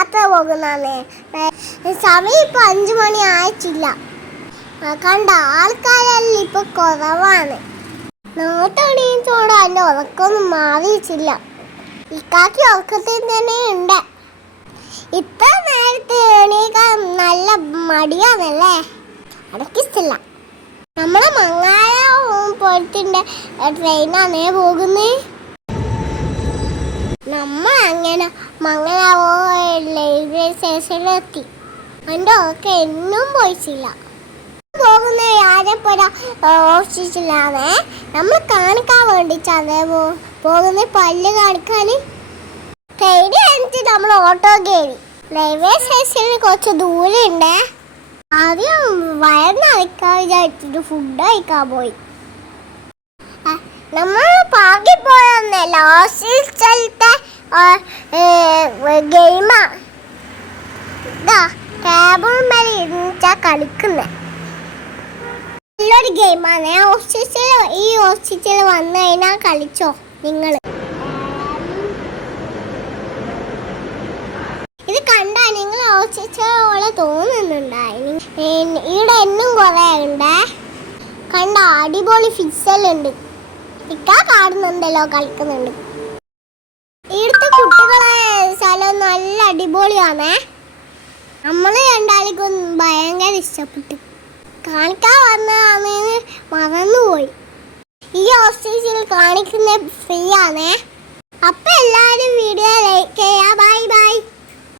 യാത്ര പോകുന്നേ. സമയം ഇപ്പൊ 5 മണി ആയിട്ടില്ല. കണ്ട ആൾക്കാരെല്ലാം ഇപ്പൊ കുറവാണ്. നോട്ടണിച്ചോട് അതിന്റെ ഉറക്കൊന്നും മാറിയിട്ടില്ല. ഇക്കാക്കി ഉറക്കത്തിൽ തന്നെ ഉണ്ട്. ഇത്ര നേരത്തെ എണീക്കാൻ നല്ല മടിയാണല്ലേ. അടക്കിstiല്ല. നമ്മളെ മങ്ങാല പോലത്തെ ട്രെയിനാണേ പോകുന്നേ. നമ്മൾ അങ്ങനെ മംഗലാവോ റെയിൽവേ സ്റ്റേഷനിലെത്തി. അതിൻ്റെ ഉറക്കം എന്നും പോയിട്ടില്ല. പോകുന്ന ആരെപ്പോഴ ഓർച്ചിട്ടില്ലാതെ നമ്മൾ കാണിക്കാൻ വേണ്ടിച്ചാണ് പോകുന്ന പല്ല് കാണിക്കാൻ. ട്രെയിൻ കഴിഞ്ഞിട്ട് നമ്മൾ ഓട്ടോ കയറി. റെയിൽവേ സ്റ്റേഷനിൽ കുറച്ച് ദൂരം ഉണ്ട്. ആദ്യം വയറിനറിക്കാൻ വിചാരിച്ചിട്ട് ഫുഡ് കഴിക്കാൻ പോയി. നമ്മൾ പാർക്കിൽ പോയെന്നേ ലാസ്റ്റ് സ്ഥലത്തെ ഗെയിമാ. ഇതാ ടേബിൾ മേലെ ഇരുന്നിട്ടാ കളിക്കുന്നത്. നല്ലൊരു ഗെയിമാണ്. ഈ ഹോസ്പിറ്റലിൽ വന്നു കഴിഞ്ഞാൽ കളിച്ചോ നിങ്ങൾ. ഇത് കണ്ടാ നിങ്ങൾ ഹോസ്പിറ്റലോളം തോന്നുന്നുണ്ടായി. ഇവിടെ എന്നും കുറേ ഉണ്ട്. കണ്ട അടിപൊളി ഫിക്സലുണ്ട്. ഇക്കാ കാണുന്നുണ്ടല്ലോ കളിക്കുന്നുണ്ട്. ഇവിടുത്തെ കുട്ടികളെ സ്ഥലം നല്ല അടിപൊളിയാണേ. നമ്മൾ രണ്ടാൾക്കും ഭയങ്കര ഇഷ്ടപ്പെട്ടു. കാണിക്കാൻ വന്നതാണെന്ന് മറന്നുപോയി. ഈ ഹോസ്പിറ്റലിൽ കാണിക്കുന്ന ഫ്രീ ആണേ. അപ്പം എല്ലാവരും വീഡിയോ ലൈക്ക് ചെയ്യുക. Bye bye.